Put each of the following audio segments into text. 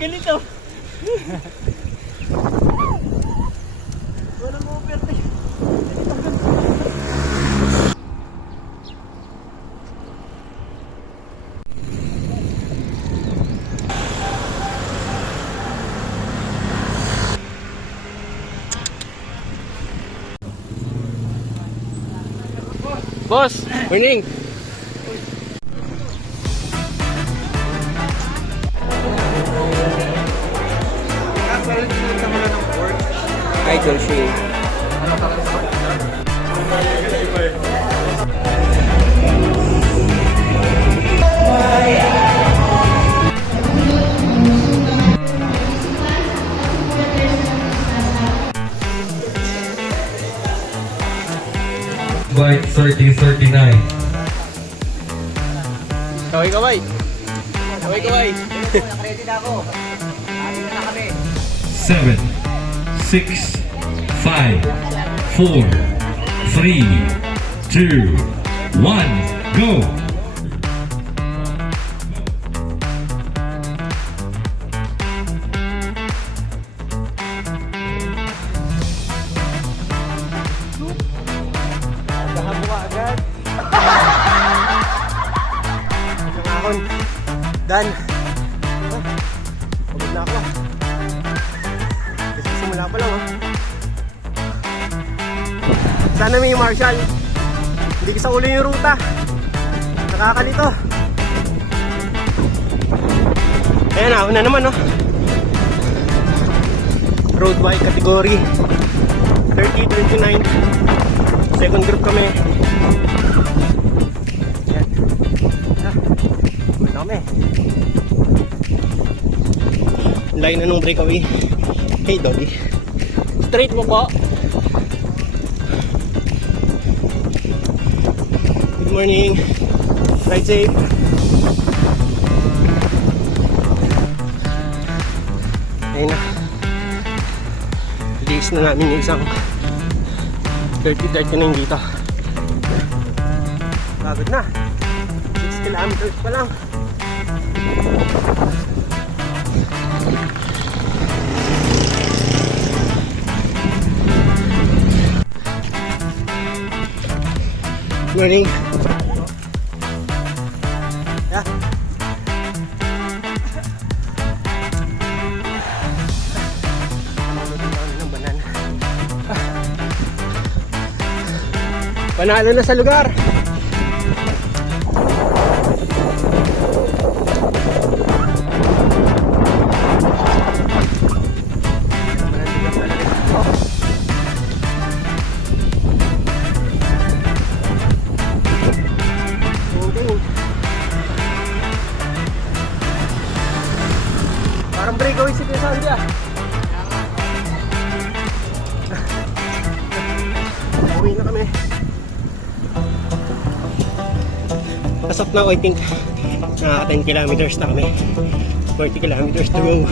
Ganito. Walang overtake. Boss, morning. Idol Shane. By 3039. Kaway, kaway. Kaway, kaway. Ready na ako. Ano na kami? 7, 6, 5, 4, 3, 2, 1, go! Gahabo ka agad. Nangahon. Dan. Pagod na ako. Kasi simula pa lang Sana may Marshall. Hindi ko sa ulo yung ruta. Nakakalito. Ayan na, una naman Road bike category 30-29. Second group kami. Ayan. Una kami. Line na nung breakaway. Hey doggy. Straight mo po. Good morning. Ride safe. Ayun na. Release na namin yung isang 30-39 dito. Pagod na. 6 kilometers pa lang. Morning. Yeah. Panalo na sa lugar. Parang breakaway si Kuya Sandy Uwi na kami. As of now, I think naka 10 kilometers na kami. 40 kilometers to go.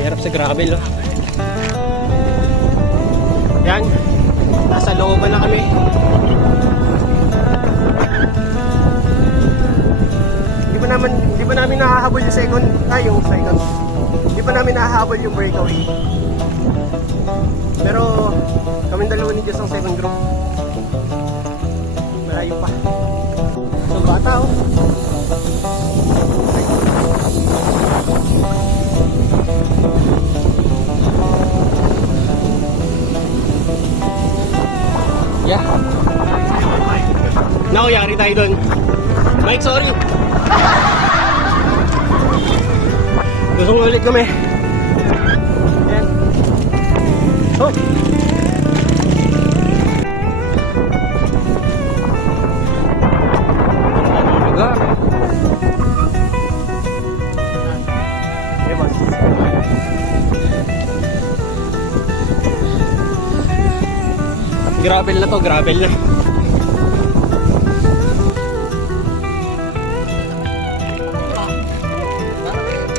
Hirap sa gravel Yan, nasa looban na kami. Hindi pa namin nahahabol yung second. Hindi pa namin nahahabol yung breakaway. Pero kami dalawa ni Diyos ang second group. Malayo pa. So bata Yeah. Nakuyari tayo doon. Mike, sorry. Gusto mo ulit kami. Ayan. Oh. Lugar. Diba? Grabe gravel na to, gravel na.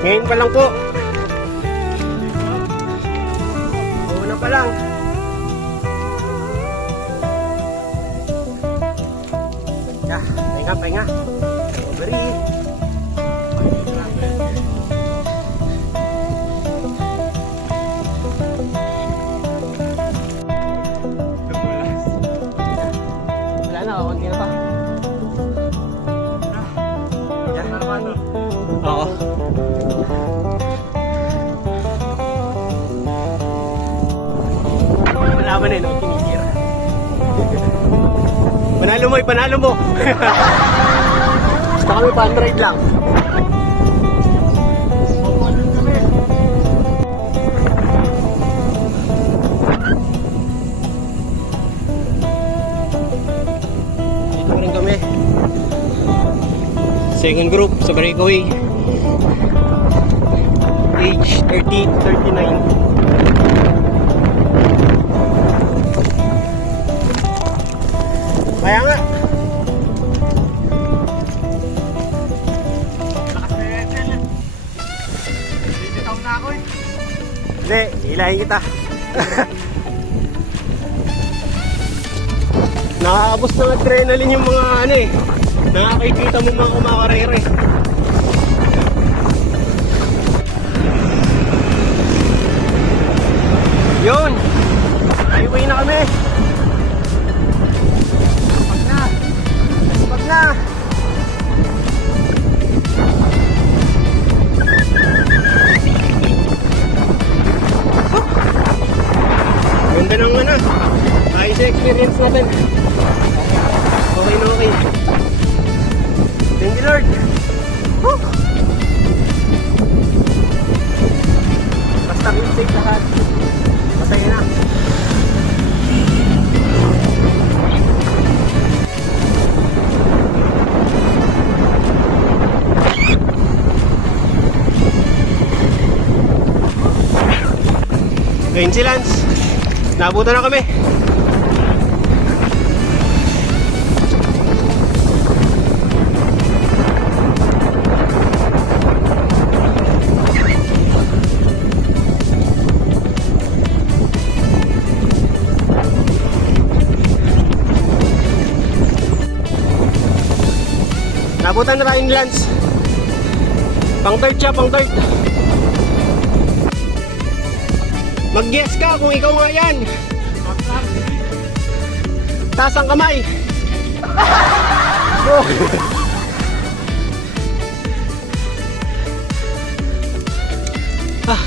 Ngayon pa lang po. Una pa lang. Pahinga. Overy. Wala na, konti na pa. Oo. Malaman eh, no? Kinikira. Panalo mo. Basta kami pa-Android lang. Dito rin kami. Second group sa breakaway. Age 39. Kaya nga. Hindi, hilahin kita. Nakakabos ng adrenaline yung mga ano eh. Nakakikita mo mga kumakarere. Yun! Highway na kami! Pag na! Ganda ng ano, ayos sa experience natin. Okay na okay. Thank you Lord. Woo! Basta keep safe lahat. Masaya na. Ayun si Lance. Nabutan na kami. Nabutan na tayo ni Lance. Pang third siya, pang third. Mag-guess ka kung ikaw nga yan. Taas ang kamay. Oh. Ah.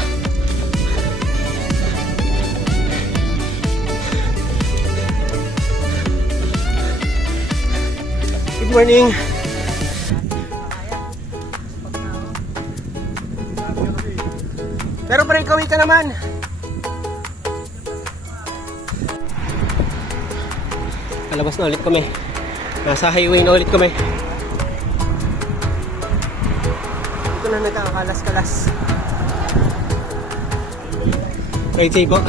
Good morning. Pero breakaway ka naman. Palabas na ulit kami. Nasa highway na ulit kami. Ito na nagkakalas-kalas. Right side po.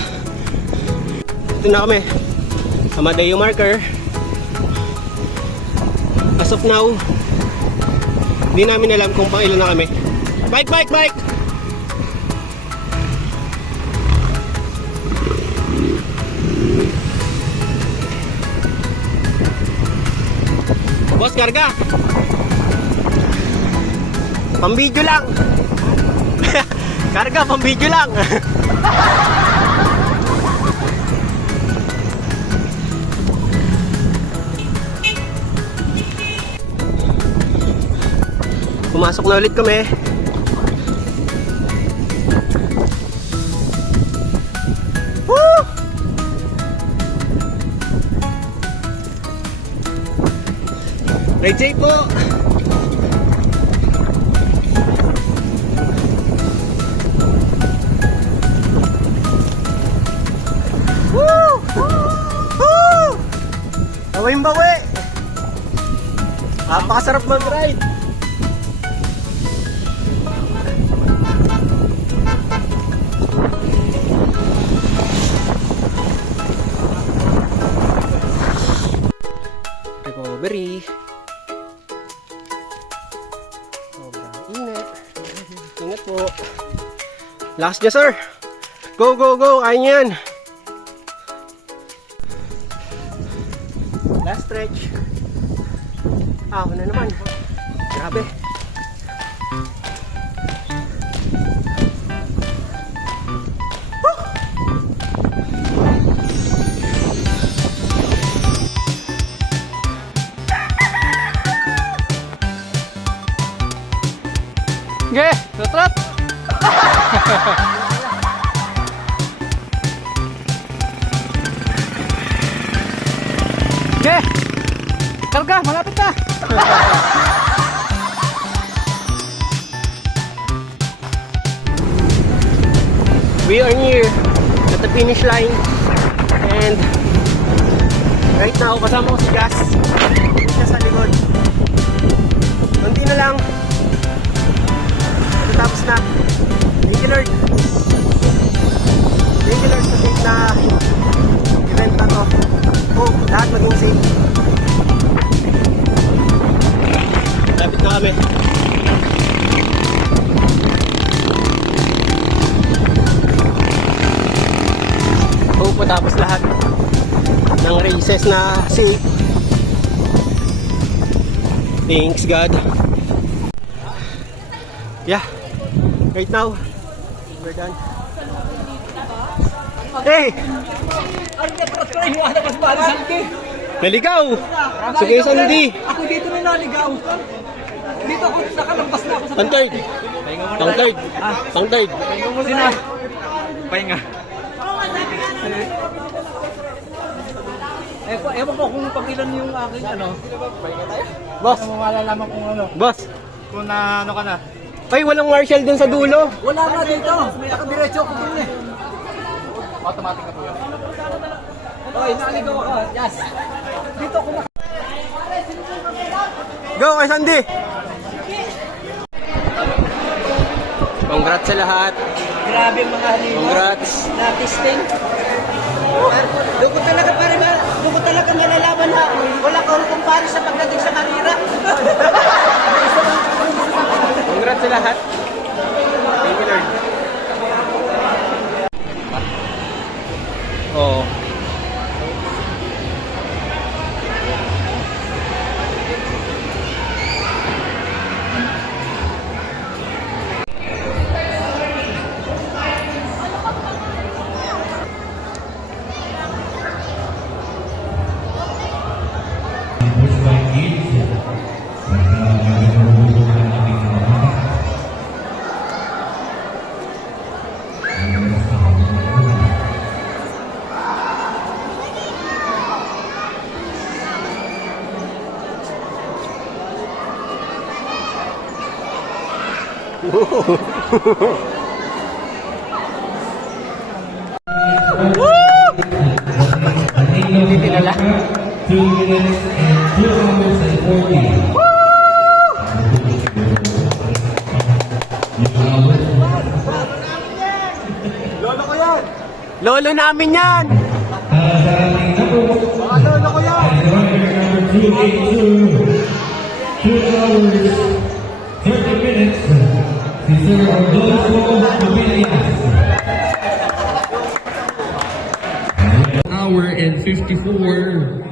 Ito na kami. Amadeo marker. As of now, hindi namin alam kung pang ilan na kami. Bike! Boss, karga. Pambidyo lang. Karga, pambidyo lang. Pumasok na ulit kami. Woo! Right side po. Woo! Woo! Bawing-bawi. Napakasarap mag-ride. recovery. Sobrang init. Ingat po. Last niya, sir. Go, go, go. Kaya niyo yan. Last stretch. Ako na naman. Grabe. Okay, tutrat. Okay. Karga, malapit na. We are near at the finish line. And right now, kasama ko si Gas. Siya sa likod. Kunti na lang. Tapos na. Thank you, Lord. Thank you, Lord, sa safe na event na to. Hope lahat maging safe. Lapit na kami. Hope matapos lahat ng races na safe. Thanks God. Yeah. Right now, we're done. Hey! Naligaw! Sa Quezon D. Ako dito na naligaw. Dito ako, nakalampas na ako sa... Pang third. Pang third. Pang third. Pahinga mo sila. Pahinga. Ewan ko kung pag-ilan yung aking ano. Pahinga tayo. Boss. Ano mo malalaman kung ano. Boss. Kung na ano ka na. Ay, walang marshal dun sa dulo. Wala nga dito. May nakadiretso ako dun eh. Automatic na po yun. Oy, naligaw ako. Yes. Dito ako Go, kay Sandy! Congrats sa lahat. Grabe mga halimaw. Congrats. Na-testing. Doon ko talaga nalalaman na wala ka rin kumpare sa pagdating sa karira. Congrats sa lahat. Thank you, Lord. Oo. Hindi tinala. 2 minutes and 2 hours and 40. Lolo ko yan. Lolo namin yan! Mga lolo ko yan. 2 hours, 30 minutes. Si Sir Rodolfo Dominias. 1 hour and 54.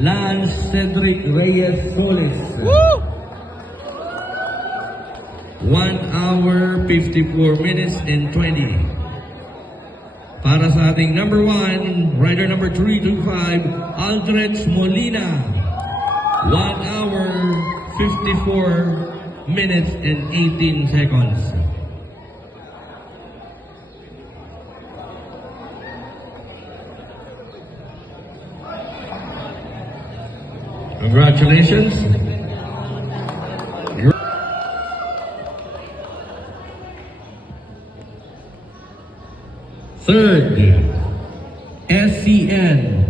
Lance Cedric Reyes Solis. 1 hour, 54 minutes and 20. Para sa ating number 1, rider number 325, Aldrich Molina. 1 hour, 54 minutes and 18 seconds. Congratulations. Third, SCN,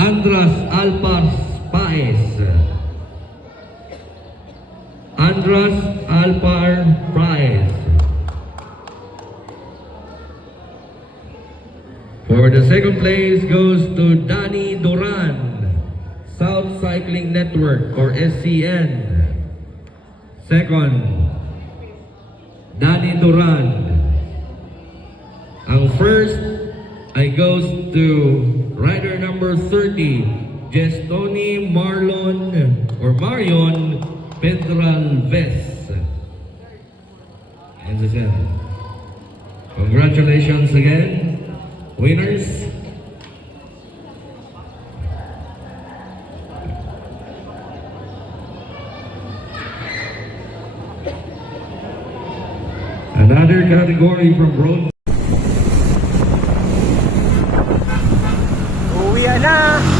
Andras Alpar Paez. Andras Alpar Paez. For the second place goes to Danny Duran, South Cycling Network or SCN. Second, Danny Duran. Ang first ay goes to rider number 30, Gestoni Marlon or Marion Pedralves. And again, congratulations again, winners. Another category from road. Uwi na!